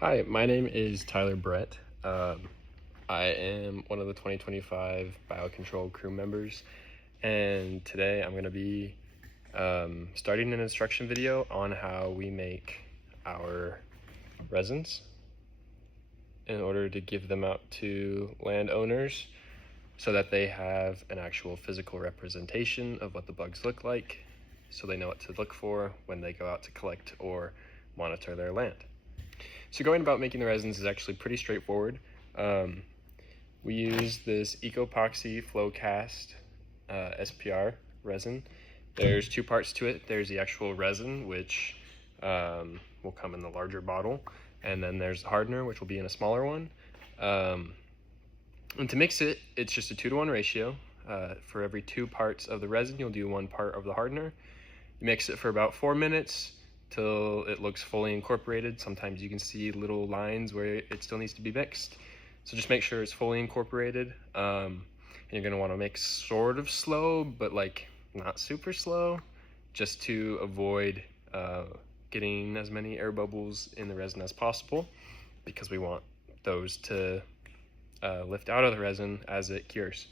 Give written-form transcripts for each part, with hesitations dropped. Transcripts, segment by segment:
Hi, my name is Tyler Brett. I am one of the 2025 Biocontrol crew members, and today I'm going to be starting an instruction video on how we make our resins in order to give them out to landowners so that they have an actual physical representation of what the bugs look like, so they know what to look for when they go out to collect or monitor their land. So going about making the resins is actually pretty straightforward. We use this Ecopoxy Flowcast SPR resin. There's two parts to it. There's the actual resin, which will come in the larger bottle, and then there's the hardener, which will be in a smaller one. And to mix it, it's just a 2-to-1 ratio. For every 2 parts of the resin, you'll do 1 part of the hardener. You mix it for about 4 minutes till it looks fully incorporated. Sometimes you can see little lines where it still needs to be mixed. So just make sure it's fully incorporated. And you're gonna wanna mix sort of slow, but like not super slow, just to avoid getting as many air bubbles in the resin as possible, because we want those to lift out of the resin as it cures.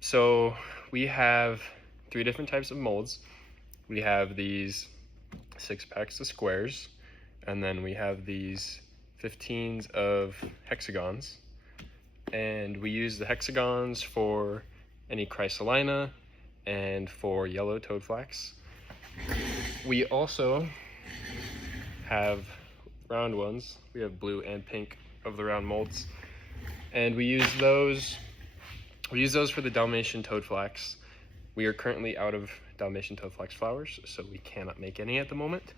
So we have 3 different types of molds. We have these 6-packs of squares, and then we have these 15s of hexagons, and we use the hexagons for any chrysolina and for yellow toadflax. We also have round ones. We have blue and pink of the round molds, and we use those for the Dalmatian toadflax. We are currently out of Dalmatian toadflax flowers, so we cannot make any at the moment,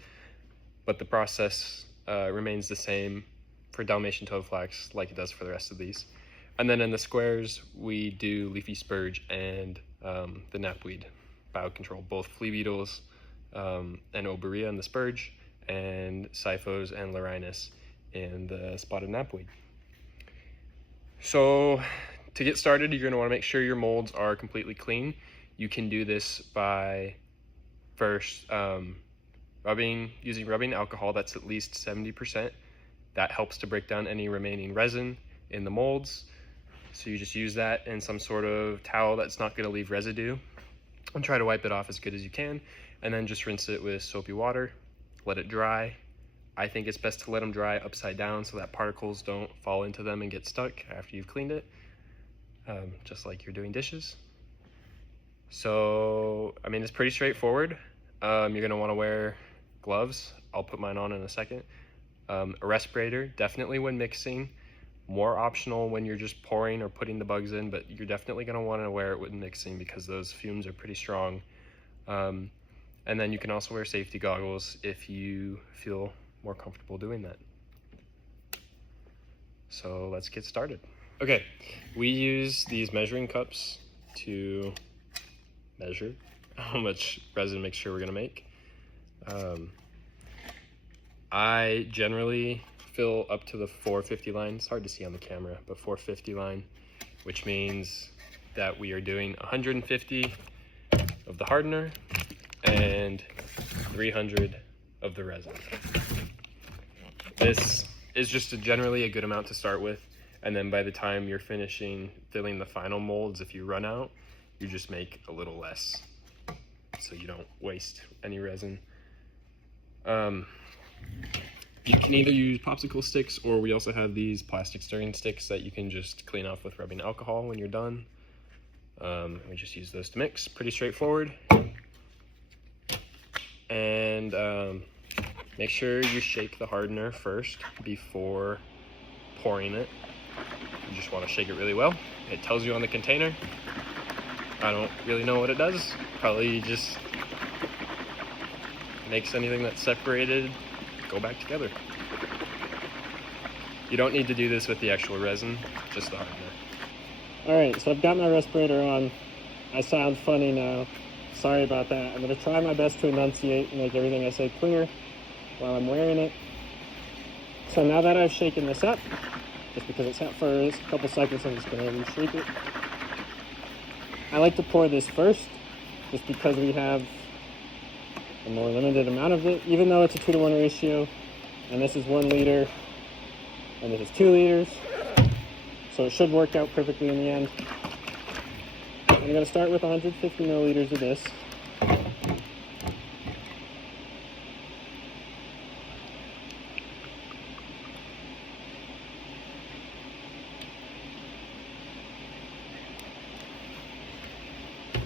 but the process remains the same for Dalmatian toadflax like it does for the rest of these. And then in the squares, we do leafy spurge and the knapweed Biocontrol, both flea beetles and oberea in the spurge, and Sipho's and Larinus in the spotted knapweed. So to get started, you're going to want to make sure your molds are completely clean. You can do this by first using rubbing alcohol that's at least 70%. That helps to break down any remaining resin in the molds. So you just use that in some sort of towel that's not going to leave residue, and try to wipe it off as good as you can, and then just rinse it with soapy water, let it dry. I think it's best to let them dry upside down so that particles don't fall into them and get stuck after you've cleaned it, just like you're doing dishes. So, I mean, it's pretty straightforward. You're going to want to wear gloves. I'll put mine on in a second. A respirator, definitely when mixing. More optional when you're just pouring or putting the bugs in, but you're definitely going to want to wear it when mixing because those fumes are pretty strong. And then you can also wear safety goggles if you feel more comfortable doing that. So let's get started. Okay, we use these measuring cups to measure how much resin mixture we're gonna make. I generally fill up to the 450 line. It's hard to see on the camera, but 450 line, which means that we are doing 150 of the hardener and 300 of the resin. This is just generally a good amount to start with, and then by the time you're finishing filling the final molds, if you run out, you just make a little less, so you don't waste any resin. You can either use popsicle sticks, or we also have these plastic stirring sticks that you can just clean off with rubbing alcohol when you're done. We just use those to mix. Pretty straightforward. And make sure you shake the hardener first before pouring it. You just want to shake it really well. It tells you on the container. I don't really know what it does. Probably just makes anything that's separated go back together. You don't need to do this with the actual resin, just the hardener. Alright, so I've got my respirator on. I sound funny now. Sorry about that. I'm going to try my best to enunciate and make everything I say clear while I'm wearing it. So now that I've shaken this up, just because it's sat for a couple seconds, I'm just going to re-shake it. I like to pour this first, just because we have a more limited amount of it. Even though it's a 2-to-1 ratio, and this is 1 liter, and this is 2 liters. So it should work out perfectly in the end. I'm going to start with 150 milliliters of this.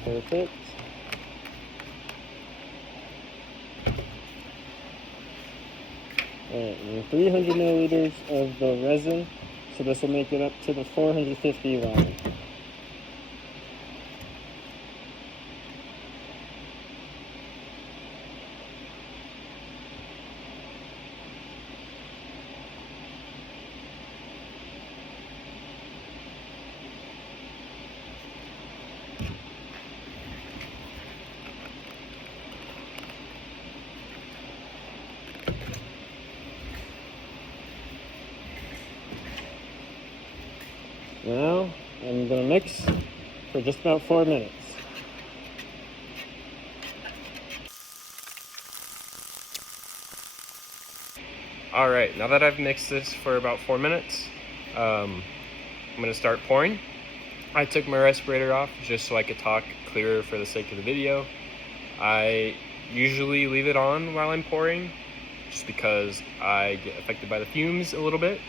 Perfect. Alright, and 300 milliliters of the resin, so this will make it up to the 450 line. Now, I'm going to mix for just about 4 minutes. Alright, now that I've mixed this for about 4 minutes, I'm going to start pouring. I took my respirator off just so I could talk clearer for the sake of the video. I usually leave it on while I'm pouring, just because I get affected by the fumes a little bit.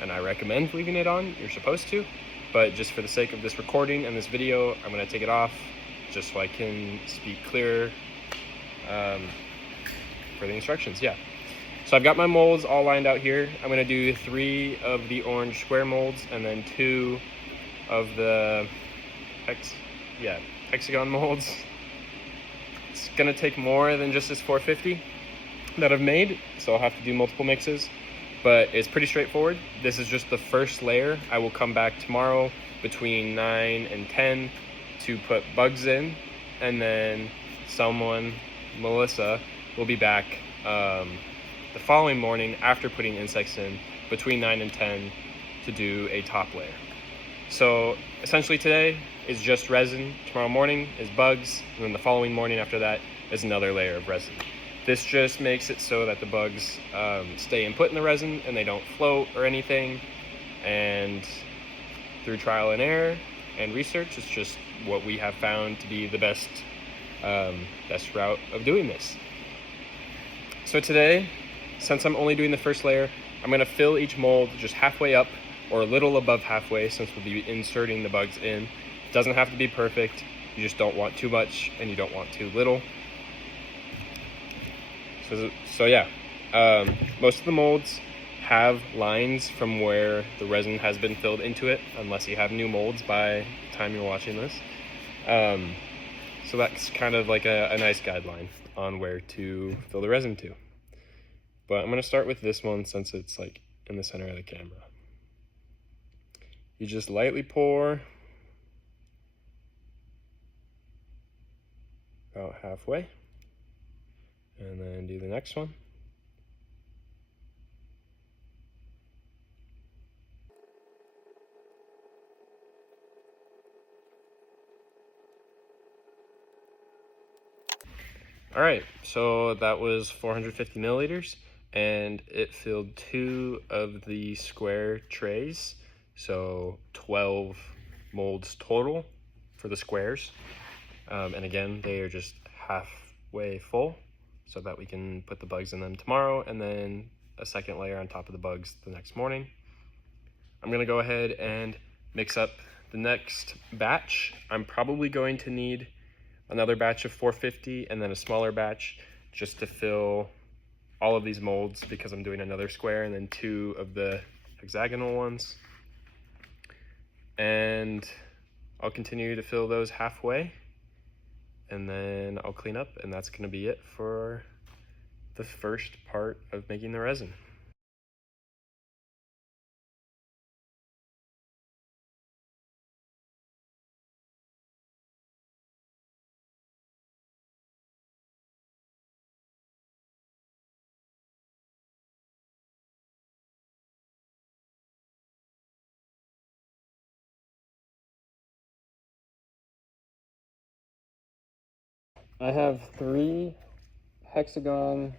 And I recommend leaving it on, you're supposed to, but just for the sake of this recording and this video, I'm going to take it off just so I can speak clearer for the instructions. Yeah. So I've got my molds all lined out here. I'm going to do 3 of the orange square molds and then 2 of the hexagon molds. It's going to take more than just this 450 that I've made, so I'll have to do multiple mixes. But it's pretty straightforward. This is just the first layer. I will come back tomorrow between 9 and 10 to put bugs in, and then Melissa, will be back the following morning after putting insects in between 9 and 10 to do a top layer. So essentially today is just resin, tomorrow morning is bugs, and then the following morning after that is another layer of resin. This just makes it so that the bugs stay input in the resin and they don't float or anything. And through trial and error and research, it's just what we have found to be the best route of doing this. So today, since I'm only doing the first layer, I'm going to fill each mold just halfway up or a little above halfway, since we'll be inserting the bugs in. It doesn't have to be perfect. You just don't want too much and you don't want too little. So yeah, most of the molds have lines from where the resin has been filled into it, unless you have new molds by the time you're watching this. So that's kind of like a nice guideline on where to fill the resin to. But I'm going to start with this one since it's like in the center of the camera. You just lightly pour about halfway. And then do the next one. All right, so that was 450 milliliters, and it filled 2 of the square trays, so 12 molds total for the squares. And again, they are just halfway full, so that we can put the bugs in them tomorrow, and then a second layer on top of the bugs the next morning. I'm gonna go ahead and mix up the next batch. I'm probably going to need another batch of 450 and then a smaller batch just to fill all of these molds, because I'm doing another square and then 2 of the hexagonal ones. And I'll continue to fill those halfway, and then I'll clean up, and that's gonna be it for the first part of making the resin. I have 3 hexagon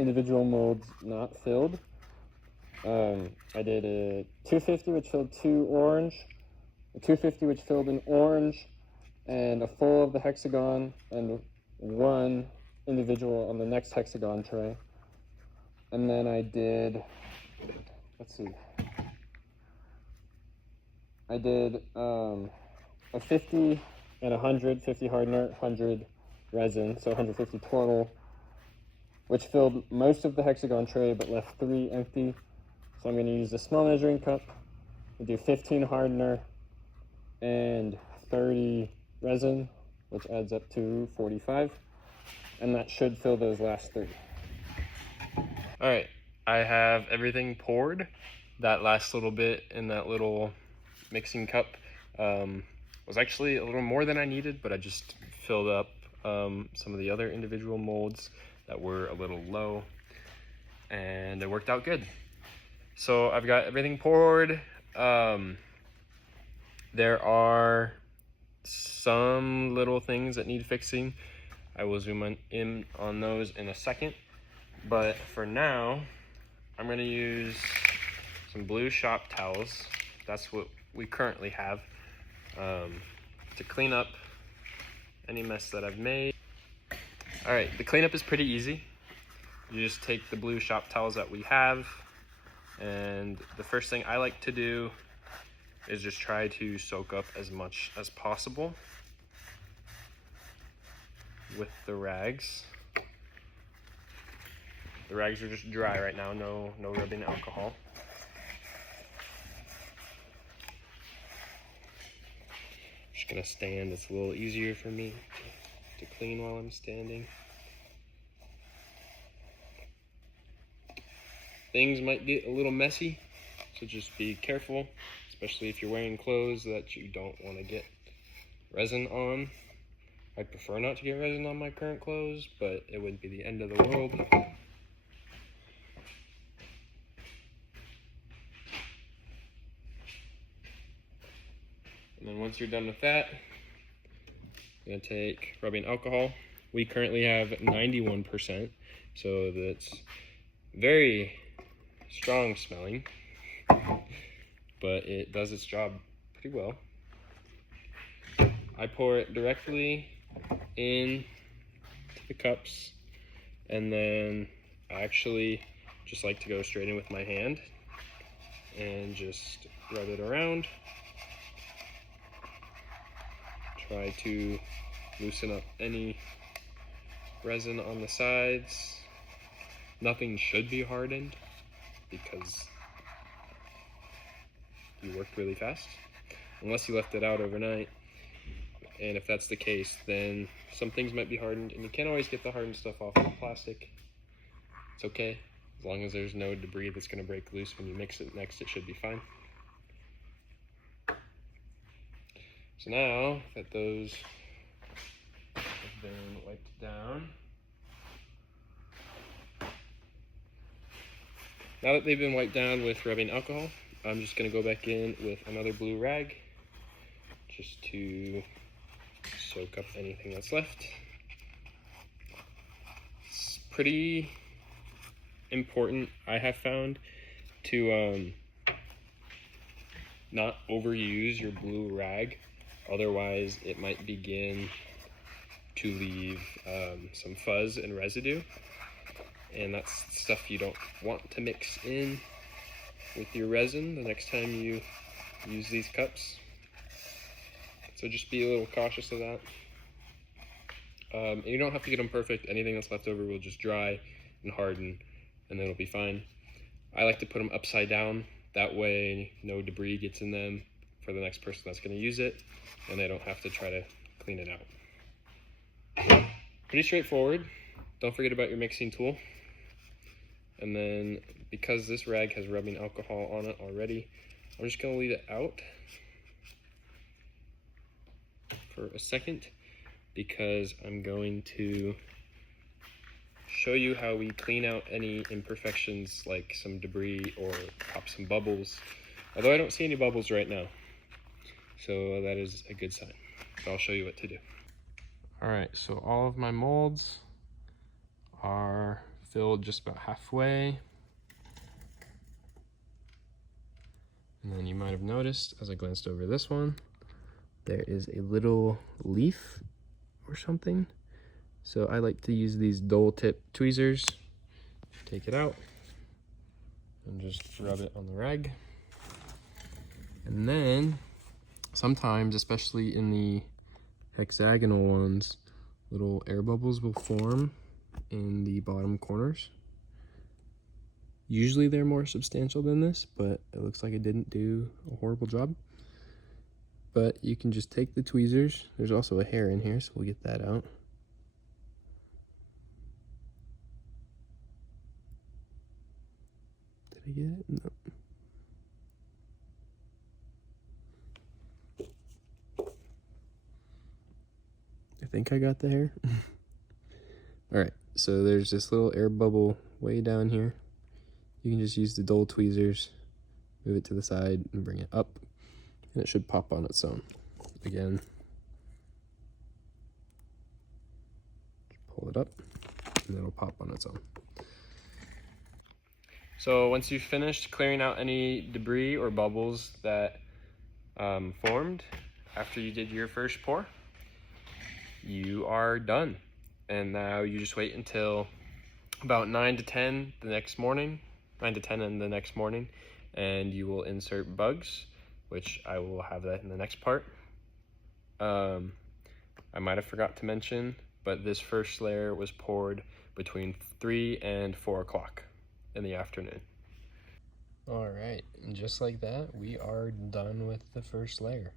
individual molds not filled. I did a 250 which filled 2 orange, a 250 which filled an orange, and a full of the hexagon, and 1 individual on the next hexagon tray. And then I did, let's see, I did a 50 and 100, 50 hardener, 100 resin, so 150 total, which filled most of the hexagon tray but left 3 empty. So I'm going to use a small measuring cup and do 15 hardener and 30 resin, which adds up to 45, and that should fill those last 3. All right, I have everything poured. That last little bit in that little mixing cup was actually a little more than I needed, but I just filled up some of the other individual molds that were a little low, and it worked out good. So I've got everything poured. There are some little things that need fixing. I will zoom in on those in a second, but for now I'm going to use some blue shop towels. That's what we currently have, to clean up any mess that I've made. All right, the cleanup is pretty easy. You just take the blue shop towels that we have, and the first thing I like to do is just try to soak up as much as possible with the rags. The rags are just dry right now, no rubbing alcohol. Just gonna stand, it's a little easier for me to clean while I'm standing. Things might get a little messy, so just be careful, especially if you're wearing clothes that you don't want to get resin on. I prefer not to get resin on my current clothes, but it wouldn't be the end of the world. And then once you're done with that, I'm going to take rubbing alcohol. We currently have 91%, so that's very strong smelling, but it does its job pretty well. I pour it directly in to the cups, and then I actually just like to go straight in with my hand and just rub it around. Try to loosen up any resin on the sides. Nothing should be hardened because you worked really fast, unless you left it out overnight. And if that's the case, then some things might be hardened, and you can't always get the hardened stuff off of the plastic. It's okay, as long as there's no debris that's going to break loose when you mix it next, it should be fine. So now that those have been wiped down, now that they've been wiped down with rubbing alcohol, I'm just going to go back in with another blue rag just to soak up anything that's left. It's pretty important, I have found, to not overuse your blue rag. Otherwise, it might begin to leave some fuzz and residue, and that's stuff you don't want to mix in with your resin the next time you use these cups. So just be a little cautious of that. And you don't have to get them perfect. Anything that's left over will just dry and harden, and then it'll be fine. I like to put them upside down. That way no debris gets in them for the next person that's going to use it, and they don't have to try to clean it out. Pretty straightforward. Don't forget about your mixing tool. And then, because this rag has rubbing alcohol on it already, I'm just going to leave it out for a second, because I'm going to show you how we clean out any imperfections like some debris or pop some bubbles. Although I don't see any bubbles right now, so that is a good sign. So I'll show you what to do. All right, so all of my molds are filled just about halfway. And then you might have noticed, as I glanced over this one, there is a little leaf or something. So I like to use these dull tip tweezers, take it out, and just rub it on the rag. And then sometimes, especially in the hexagonal ones, little air bubbles will form in the bottom corners. Usually they're more substantial than this, but it looks like it didn't do a horrible job. But you can just take the tweezers. There's also a hair in here, so we'll get that out. Did I get it? No. I think I got the hair. All right, so there's this little air bubble way down here. You can just use the dull tweezers, move it to the side and bring it up, and it should pop on its own. Again, just pull it up and it'll pop on its own. So once you've finished clearing out any debris or bubbles that formed after you did your first pour, you are done. And now you just wait until about 9 to 10 the next morning, 9 to 10 in the next morning, and you will insert bugs, which I will have that in the next part. I might have forgot to mention, but this first layer was poured between 3 and 4 o'clock in the afternoon. All right, and just like that, we are done with the first layer.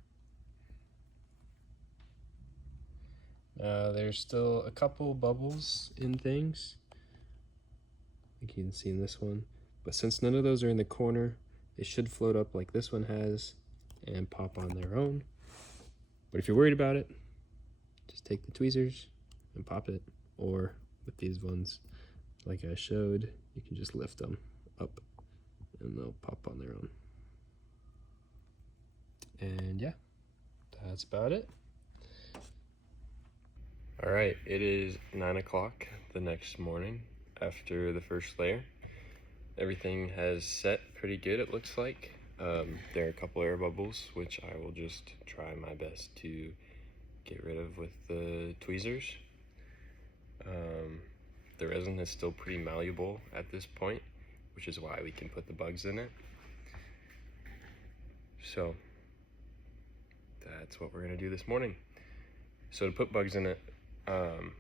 There's still a couple bubbles in things, like you can see in this one, but since none of those are in the corner, they should float up like this one has and pop on their own. But if you're worried about it, just take the tweezers and pop it, or with these ones, like I showed, you can just lift them up and they'll pop on their own. And yeah, that's about it. All right, it is 9 o'clock the next morning after the first layer. Everything has set pretty good, it looks like. There are a couple air bubbles, which I will just try my best to get rid of with the tweezers. The resin is still pretty malleable at this point, which is why we can put the bugs in it. So that's what we're gonna do this morning. So to put bugs in it, I'm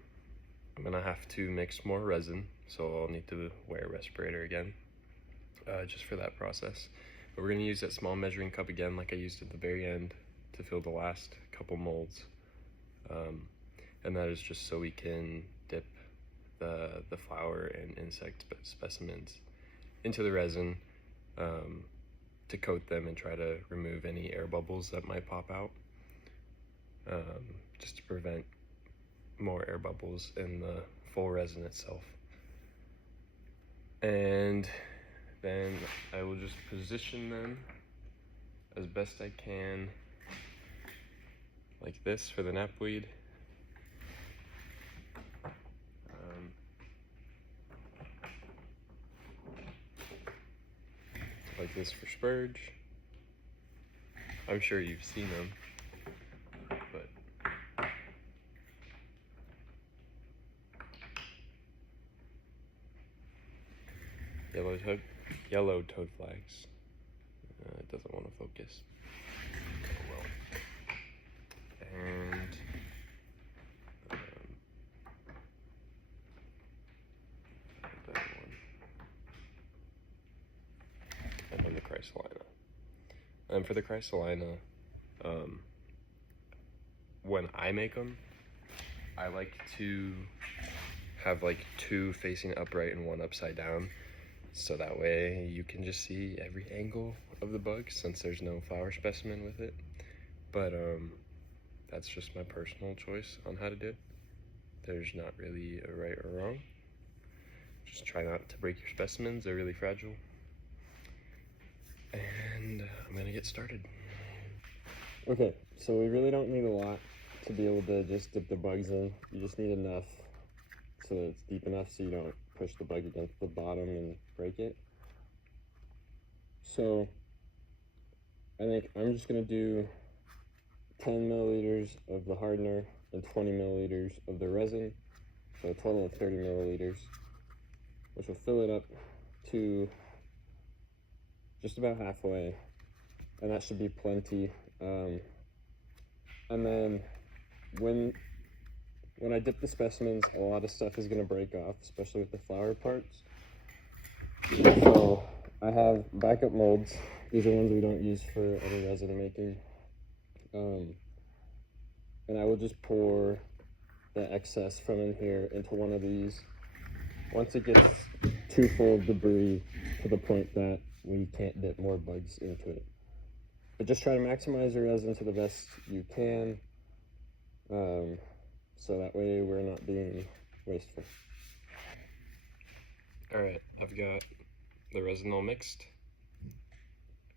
gonna have to mix more resin, so I'll need to wear a respirator again, just for that process. But we're gonna use that small measuring cup again, like I used at the very end, to fill the last couple molds. And that is just so we can dip the flower and insect specimens into the resin, to coat them and try to remove any air bubbles that might pop out, just to prevent more air bubbles in the full resin itself. And then I will just position them as best I can, like this for the knapweed. Like this for spurge. I'm sure you've seen them, but yellow toad flags. It doesn't want to focus. Oh well. And that one. And then the chrysolina. And for the chrysolina, when I make them, I like to have like 2 facing upright and 1 upside down, so that way you can just see every angle of the bug, since there's no flower specimen with it. But that's just my personal choice on how to do it. There's not really a right or wrong. Just try not to break your specimens, they're really fragile. And I'm gonna get started. Okay, so we really don't need a lot to be able to just dip the bugs in. You just need enough so that it's deep enough so you don't push the bug against the bottom and break it. So I think I'm just going to do 10 milliliters of the hardener and 20 milliliters of the resin, so a total of 30 milliliters, which will fill it up to just about halfway, and that should be plenty. And then when I dip the specimens, a lot of stuff is going to break off, especially with the flower parts. So I have backup molds. These are ones we don't use for other resin making. And I will just pour the excess from in here into one of these. Once it gets too full of debris to the point that we can't dip more bugs into it. But just try to maximize your resin to the best you can, so that way we're not being wasteful. Alright, I've got the resin all mixed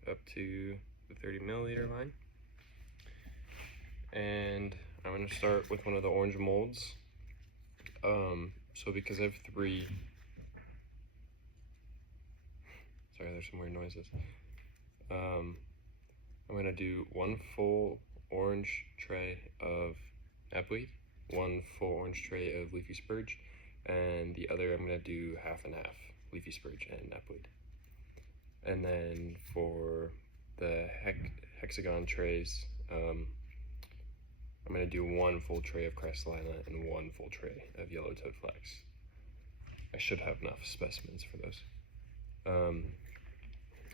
up to the 30 milliliter line. And I'm going to start with one of the orange molds. So because I have 3, sorry, there's some weird noises. I'm going to do 1 full orange tray of knapweed, 1 full orange tray of leafy spurge, and the other I'm going to do half and half, leafy spurge and knapweed. And then for the hexagon trays, I'm going to do 1 full tray of crystalina and 1 full tray of yellow-toed flax. I should have enough specimens for those.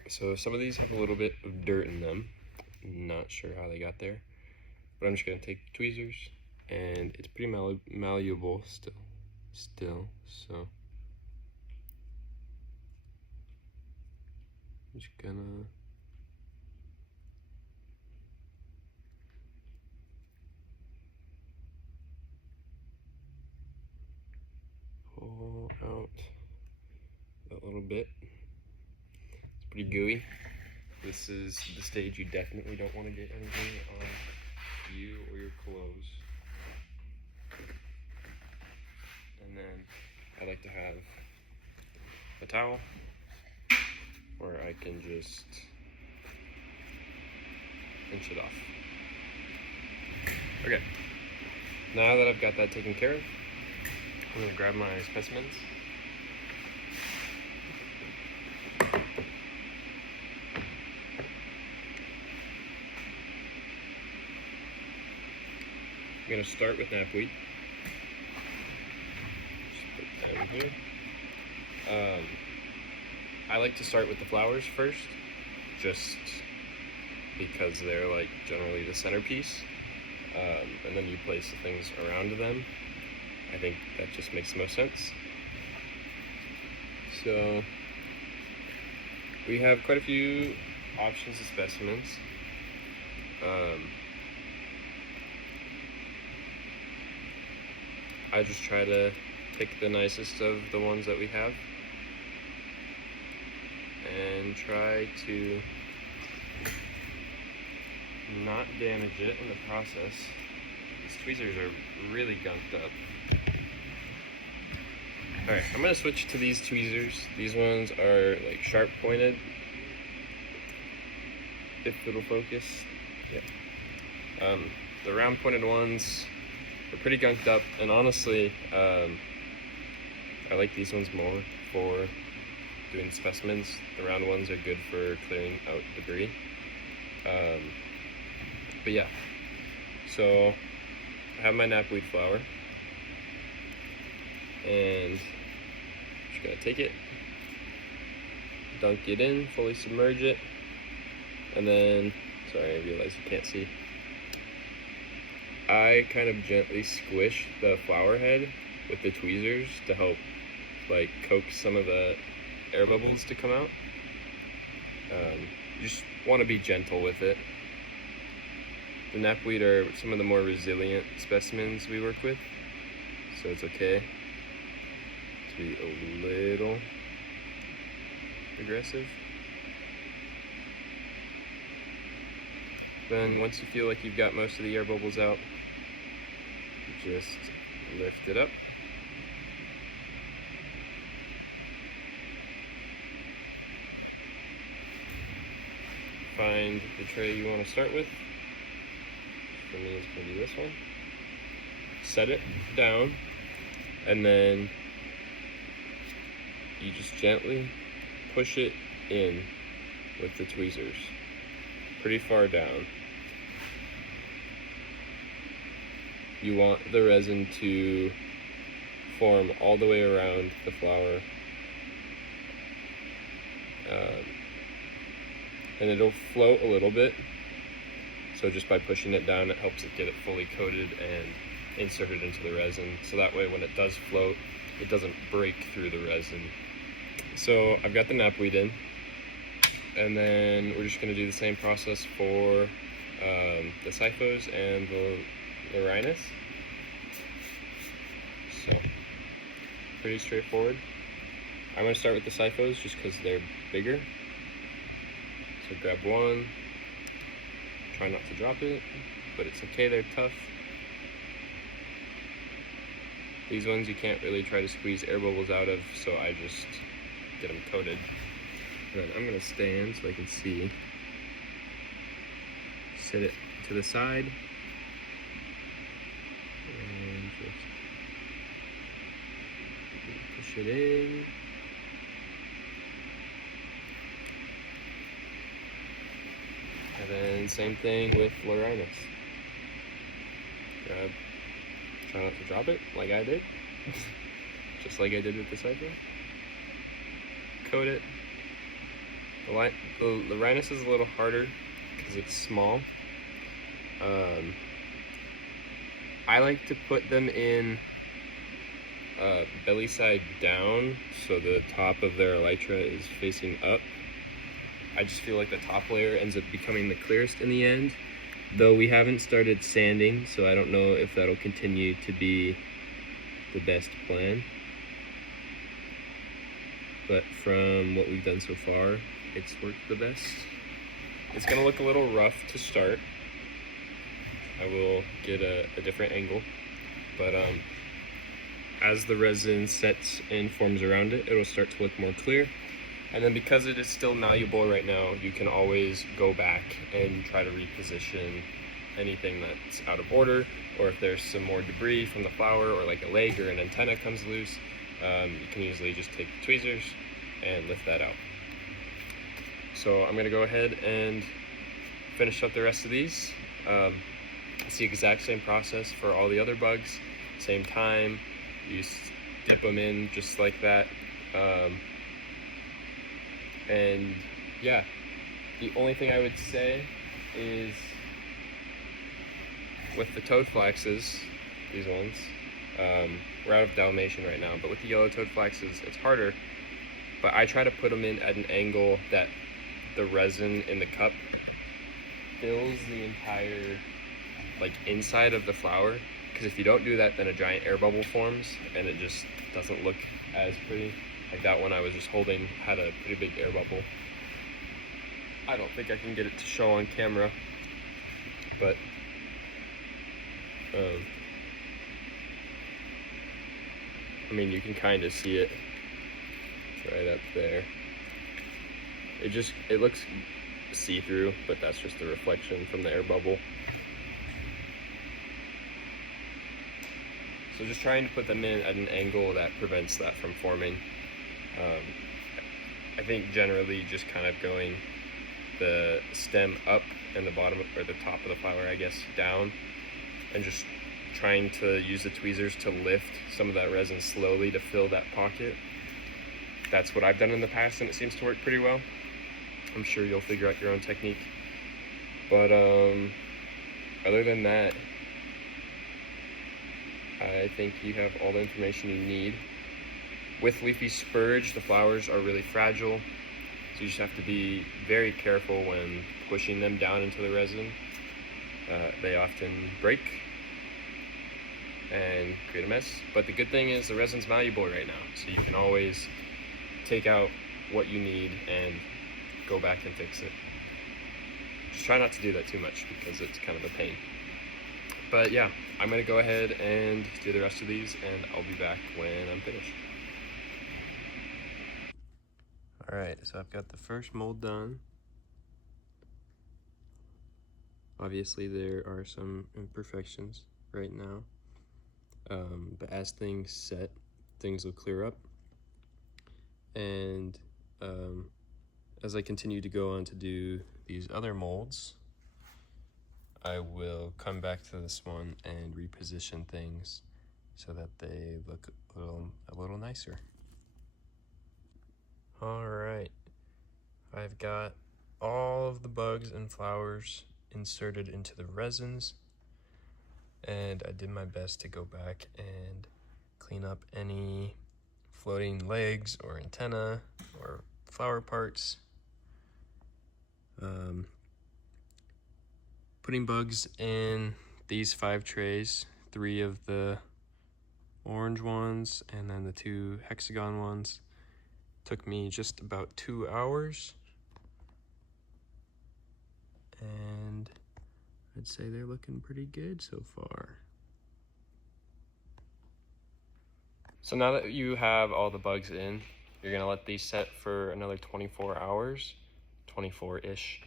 So some of these have a little bit of dirt in them. Not sure how they got there, but I'm just going to take tweezers, and it's pretty malleable still, so I'm just gonna pull out that little bit. It's pretty gooey. This is the stage you definitely don't want to get anything on you or your clothes. And then I like to have a towel where I can just pinch it off. Okay, now that I've got that taken care of, I'm going to grab my specimens. I'm going to start with knapweed. Just put that in here. I like to start with the flowers first, just because they're like generally the centerpiece, and then you place the things around them. I think that just makes the most sense. So we have quite a few options of specimens. I just try to pick the nicest of the ones that we have and try to not damage it in the process. These tweezers are really gunked up. Alright, I'm going to switch to these tweezers. These ones are like sharp pointed. If it'll focus. Yeah. The round pointed ones are pretty gunked up, and honestly, I like these ones more for doing specimens. The round ones are good for clearing out debris. But yeah, so I have my knapweed flower, and just gonna take it, dunk it in, fully submerge it, and then, sorry, I realize you can't see. I kind of gently squish the flower head with the tweezers to help like coax some of the air bubbles to come out. You just want to be gentle with it. The knapweed are some of the more resilient specimens we work with, so it's okay to be a little aggressive. Then once you feel like you've got most of the air bubbles out, just lift it up. find the tray you want to start with. For me, it's going to be this one. Set it down, and then you just gently push it in with the tweezers, pretty far down. You want the resin to form all the way around the flower, and it'll float a little bit, so just by pushing it down it helps it get it fully coated and inserted into the resin, so that way when it does float it doesn't break through the resin. So I've got the knapweed in, and then we're just going to do the same process for the Cyphos and the Rhinus. So pretty straightforward. I'm going to start with the Cyphos just because they're bigger. So grab one, try not to drop it, but it's okay, they're tough. These ones you can't really try to squeeze air bubbles out of, so I just get them coated. And then I'm going to stand so I can see. Set it to the side. And just push it in. And then same thing with Laurinus. Grab, try not to drop it like I did. Just like I did with the Cypher. Coat it. The Rhinus is a little harder because it's small. I like to put them in belly side down, so the top of their elytra is facing up. I just feel like the top layer ends up becoming the clearest in the end, though we haven't started sanding, so I don't know if that'll continue to be the best plan. But from what we've done so far, it's worked the best. It's gonna look a little rough to start. I will get a different angle, but as the resin sets and forms around it, it'll start to look more clear. And then because it is still malleable right now, you can always go back and try to reposition anything that's out of order, or if there's some more debris from the flower, or like a leg or an antenna comes loose, you can easily just take the tweezers and lift that out. So I'm gonna go ahead and finish up the rest of these. It's the exact same process for all the other bugs. Same time, you dip them in just like that. And yeah, the only thing I would say is with the toad flaxes, these ones, we're out of Dalmatian right now, but with the yellow toad flaxes, it's harder. But I try to put them in at an angle that the resin in the cup fills the entire inside of the flower, because if you don't do that, then a giant air bubble forms and it just doesn't look as pretty. Like that one I was just holding had a pretty big air bubble. I don't think I can get it to show on camera, but I mean, you can kind of see it. It's right up there. It looks see-through, but that's just the reflection from the air bubble. So just trying to put them in at an angle that prevents that from forming. I think generally just kind of going the stem up and the bottom, or the top of the flower, I guess, down, and just trying to use the tweezers to lift some of that resin slowly to fill that pocket. That's what I've done in the past, and it seems to work pretty well. I'm sure you'll figure out your own technique. But other than that, I think you have all the information you need. With leafy spurge, the flowers are really fragile, so you just have to be very careful when pushing them down into the resin. They often break and create a mess, but the good thing is the resin's malleable right now, so you can always take out what you need and go back and fix it. Just try not to do that too much because it's kind of a pain. But yeah, I'm gonna go ahead and do the rest of these, and I'll be back when I'm finished. All right, so I've got the first mold done. Obviously there are some imperfections right now, but as things set, things will clear up. And as I continue to go on to do these other molds, I will come back to this one and reposition things so that they look a little nicer. All right, I've got all of the bugs and flowers inserted into the resins, and I did my best to go back and clean up any floating legs or antenna or flower parts. Putting bugs in these 5 trays, 3 of the orange ones and then the 2 hexagon ones, took me just about 2 hours, and I'd say they're looking pretty good so far. So now that you have all the bugs in, you're gonna let these set for another 24 hours, 24-ish.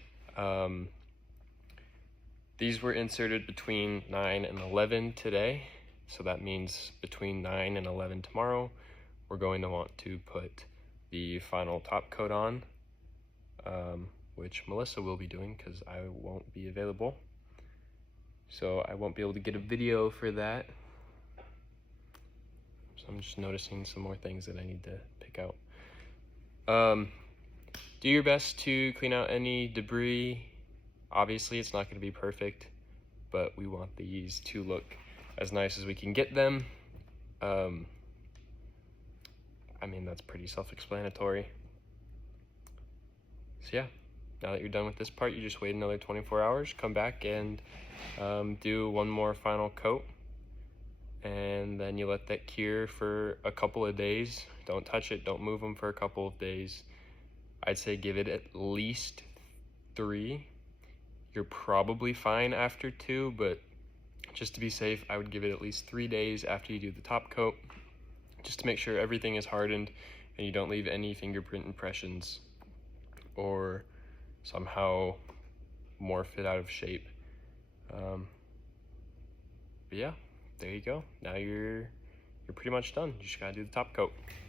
These were inserted between 9 and 11 today, so that means between 9 and 11 tomorrow, we're going to want to put the final top coat on, which Melissa will be doing because I won't be available. So I won't be able to get a video for that. So I'm just noticing some more things that I need to pick out. Do your best to clean out any debris. Obviously it's not going to be perfect, but we want these to look as nice as we can get them. I mean, that's pretty self-explanatory. So yeah, now that you're done with this part, you just wait another 24 hours, come back and do one more final coat, and then you let that cure for a couple of days. Don't touch it, don't move them for a couple of days. I'd say give it at least 3. You're probably fine after 2, but just to be safe, I would give it at least 3 days after you do the top coat, just to make sure everything is hardened and you don't leave any fingerprint impressions or somehow morph it out of shape. But yeah, there you go. Now you're pretty much done. You just gotta do the top coat.